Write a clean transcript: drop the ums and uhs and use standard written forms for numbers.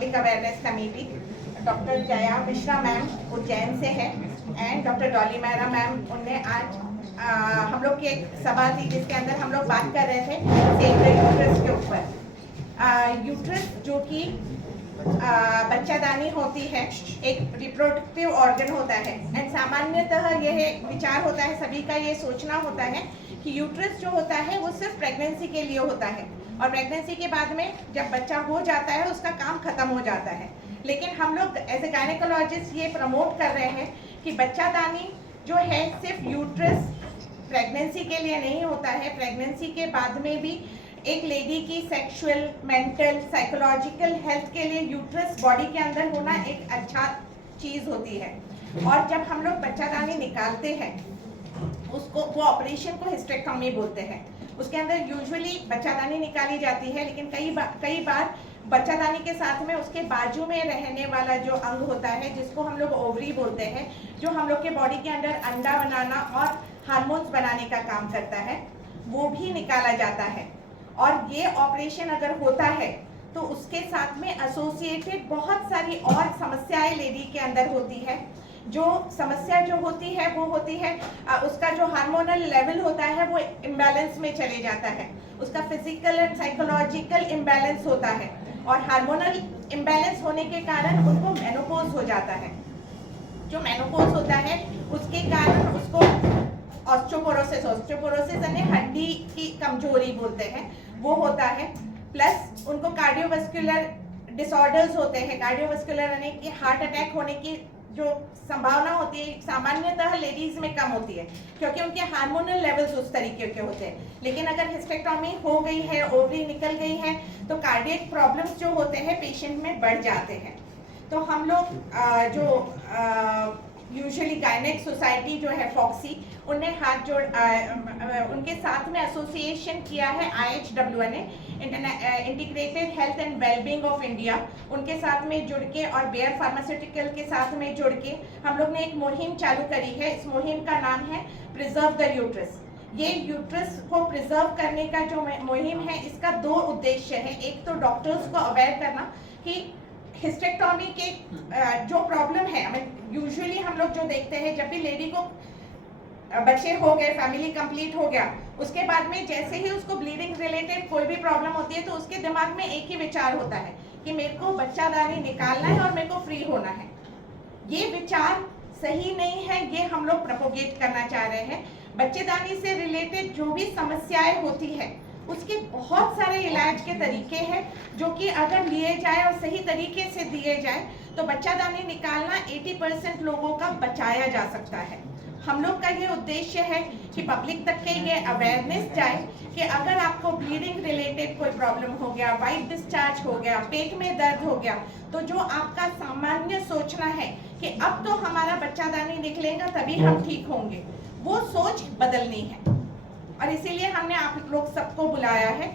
Public awareness committee. Doctor Jaya Mishra ma'am Ujjain से है and doctor Dolly Mehra ma'am, उनने आज हम लोग की एक सभा थी जिसके अंदर हम लोग बात कर रहे थे सेक्रेड यूट्रस के ऊपर। यूट्रस जो कि बच्चादानी होती है, एक रिप्रोडक्टिव ऑर्गन होता है एंड सामान्यतः यह विचार होता है, सभी का ये सोचना होता है कि यूट्रस जो होता है वो सिर्फ प्रेगनेंसी के लिए होता है और प्रेगनेंसी के बाद में जब बच्चा हो जाता है उसका काम खत्म हो जाता है। लेकिन हम लोग एज ए गायनेकोलॉजिस्ट ये प्रमोट कर रहे हैं कि बच्चादानी जो है सिर्फ यूट्रस प्रेगनेंसी के लिए नहीं होता है, प्रेगनेंसी के बाद में भी एक लेडी की सेक्सुअल, मेंटल, साइकोलॉजिकल हेल्थ के लिए यूट्रस बॉडी के अंदर होना एक अच्छा चीज़ होती है। और जब हम लोग बच्चादानी निकालते हैं उसको, वो ऑपरेशन को हिस्टेक्टोमी बोलते हैं। उसके अंदर यूजुअली बच्चादानी निकाली जाती है, लेकिन कई बार बच्चादानी के साथ में उसके बाजू में रहने वाला जो अंग होता है जिसको हम लोग ओवरी बोलते हैं, जो हम लोग के बॉडी के अंदर अंडा बनाना और हार्मोन्स बनाने का काम करता है, वो भी निकाला जाता है। और ये ऑपरेशन अगर होता है तो उसके साथ में एसोसिएटेड बहुत सारी और समस्याएं लेडी के अंदर होती है। जो समस्या जो होती है वो होती है उसका जो हार्मोनल लेवल होता है वो इम्बैलेंस में चले जाता है, उसका फिजिकल एंड साइकोलॉजिकल इम्बैलेंस होता है और हार्मोनल इम्बैलेंस होने के कारण उनको मेनोपॉज हो जाता है। जो मेनोपॉज होता है उसके कारण उसको ऑस्टियोपोरोसिस यानी हड्डी की कमजोरी बोलते हैं, वो होता है। प्लस उनको कार्डियोवास्कुलर डिसऑर्डर्स होते हैं। कार्डियोवास्कुलर यानी कि हार्ट अटैक होने की जो संभावना होती है सामान्यतः लेडीज में कम होती है क्योंकि उनके हार्मोनल लेवल्स उस तरीके के होते हैं। लेकिन अगर हिस्टेक्टोमी हो गई है, ओवरी निकल गई है, तो कार्डियक प्रॉब्लम्स जो होते हैं पेशेंट में बढ़ जाते हैं। तो हम लोग जो यूजुअली गायनेक सोसाइटी जो है फॉक्सी, उनने हाथ जोड़ उनके साथ में एसोसिएशन किया है IHWNA, integrated health and wellbeing of India, उनके साथ में जुड़ के और बेयर फार्मास्यूटिकल के साथ में जुड़ के हम लोग ने एक मुहिम चालू करी है। इस मुहिम का नाम है प्रिजर्व द यूट्रस। ये यूट्रस को प्रिजर्व करने का जो मुहिम है, इसका 2 उद्देश्य है। एक तो डॉक्टर्स को अवेयर करना कि हिस्टेक्टोमी के जो प्रॉब्लम है, यूजुअली हम लोग जो देखते हैं जब भी लेडी को बच्चे हो गए, फैमिली कंप्लीट हो गया, उसके बाद में जैसे ही उसको ब्लीडिंग रिलेटेड कोई भी प्रॉब्लम होती है तो उसके दिमाग में एक ही विचार होता है कि मेरे को बच्चादानी निकालना है और मेरे को फ्री होना है। ये विचार सही नहीं है, ये हम लोग प्रोपोगेट करना चाह रहे हैं। बच्चेदानी से रिलेटेड जो भी समस्याएं होती है उसके बहुत सारे इलाज के तरीके हैं जो कि अगर लिए जाए और सही तरीके से दिए जाए तो बच्चादानी निकालना 80% लोगों का बचाया जा सकता है। हम लोग का ये उद्देश्य है कि पब्लिक तक के ये अवेयरनेस जाए कि अगर आपको ब्लीडिंग रिलेटेड कोई प्रॉब्लम हो गया, वाइट डिस्चार्ज हो गया, पेट में दर्द हो गया, तो जो आपका सामान्य सोचना है कि अब तो हमारा बच्चादानी निकलेगा तभी हम ठीक होंगे, वो सोच बदलनी है। और इसीलिए हमने आप लोग सबको बुलाया है।